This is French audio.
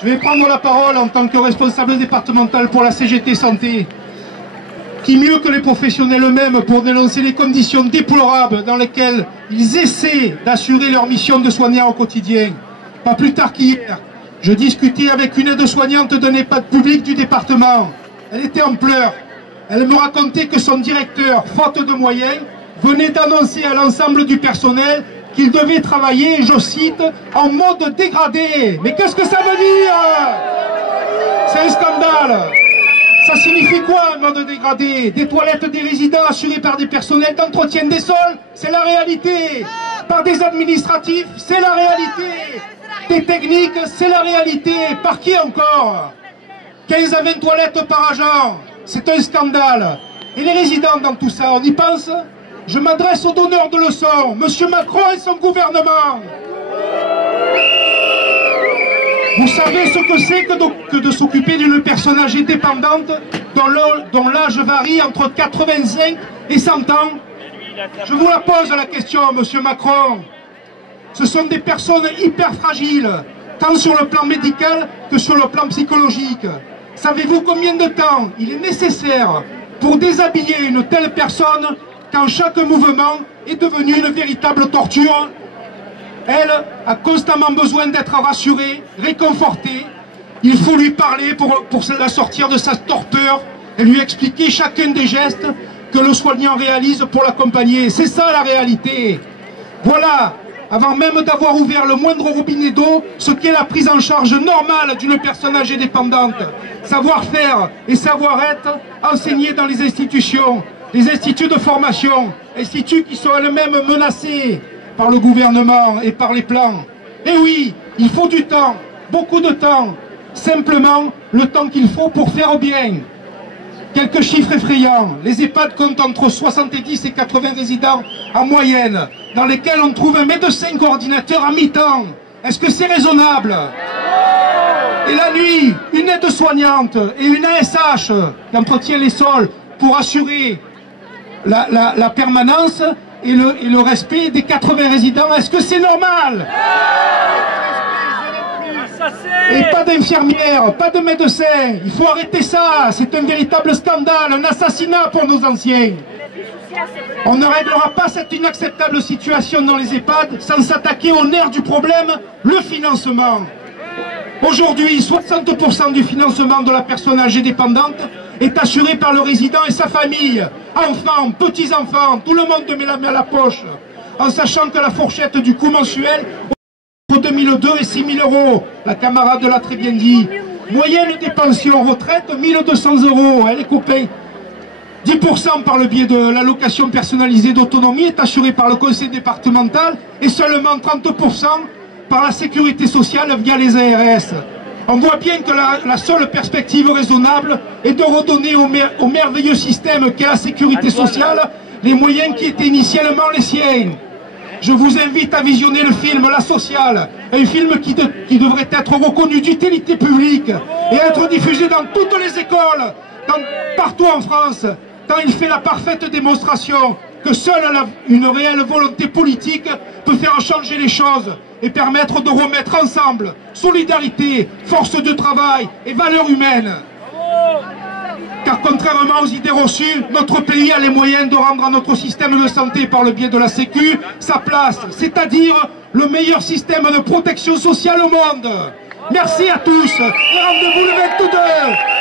Je vais prendre la parole en tant que responsable départemental pour la CGT Santé. Qui mieux que les professionnels eux-mêmes pour dénoncer les conditions déplorables dans lesquelles ils essaient d'assurer leur mission de soignants au quotidien. Pas plus tard qu'hier, je discutais avec une aide-soignante d'un EHPAD public du département. Elle était en pleurs. Elle me racontait que son directeur, faute de moyens, venait d'annoncer à l'ensemble du personnel qu'il devait travailler, je cite, en mode dégradé. Mais qu'est-ce que ça veut dire? C'est un scandale. Ça signifie quoi un mode dégradé? Des toilettes des résidents assurées par des personnels d'entretien des sols, c'est la réalité. Par des administratifs, c'est la réalité. Des techniques, c'est la réalité. Par qui encore? 15 à 20 toilettes par agent, c'est un scandale. Et les résidents dans tout ça, on y pense? Je m'adresse aux donneurs de leçons, M. Macron et son gouvernement. Vous savez ce que c'est que de s'occuper d'une personne âgée dépendante dont l'âge varie entre 85 et 100 ans? Je vous la pose la question, M. Macron. Ce sont des personnes hyper fragiles, tant sur le plan médical que sur le plan psychologique. Savez-vous combien de temps il est nécessaire pour déshabiller une telle personne quand chaque mouvement est devenu une véritable torture? Elle a constamment besoin d'être rassurée, réconfortée. Il faut lui parler pour la sortir de sa torpeur et lui expliquer chacun des gestes que le soignant réalise pour l'accompagner. C'est ça la réalité. Voilà, avant même d'avoir ouvert le moindre robinet d'eau, ce qu'est la prise en charge normale d'une personne âgée dépendante. Savoir-faire et savoir-être enseignés dans les institutions, les instituts de formation, instituts qui sont elles-mêmes menacés par le gouvernement et par les plans. Et oui, il faut du temps, beaucoup de temps, simplement le temps qu'il faut pour faire bien. Quelques chiffres effrayants. Les EHPAD comptent entre 70 et 80 résidents en moyenne, dans lesquels on trouve un médecin coordinateur à mi-temps. Est-ce que c'est raisonnable? Et la nuit, une aide-soignante et une ASH qui entretient les sols pour assurer la permanence et le respect des 80 résidents. Est-ce que c'est normal? Et pas d'infirmières, pas de médecins. Il faut arrêter ça. C'est un véritable scandale, un assassinat pour nos anciens. On ne réglera pas cette inacceptable situation dans les EHPAD sans s'attaquer au nerf du problème, le financement. Aujourd'hui, 60% du financement de la personne âgée dépendante est assuré par le résident et sa famille. Enfants, petits-enfants, tout le monde met la main à la poche, en sachant que la fourchette du coût mensuel entre 2002 et 6 000 €, la camarade l'a très bien dit. Moyenne des pensions retraite, 1 200 €, les copains. 10% par le biais de l'allocation personnalisée d'autonomie est assurée par le conseil départemental et seulement 30% par la sécurité sociale via les ARS. On voit bien que la seule perspective raisonnable est de redonner au merveilleux système qu'est la sécurité sociale les moyens qui étaient initialement les siens. Je vous invite à visionner le film La Sociale, un film qui devrait être reconnu d'utilité publique et être diffusé dans toutes les écoles, partout en France, tant il fait la parfaite démonstration que seule une réelle volonté politique peut faire changer les choses et permettre de remettre ensemble solidarité, force de travail et valeurs humaines. Car contrairement aux idées reçues, notre pays a les moyens de rendre à notre système de santé par le biais de la Sécu sa place, c'est-à-dire le meilleur système de protection sociale au monde. Merci à tous et rendez-vous le 22.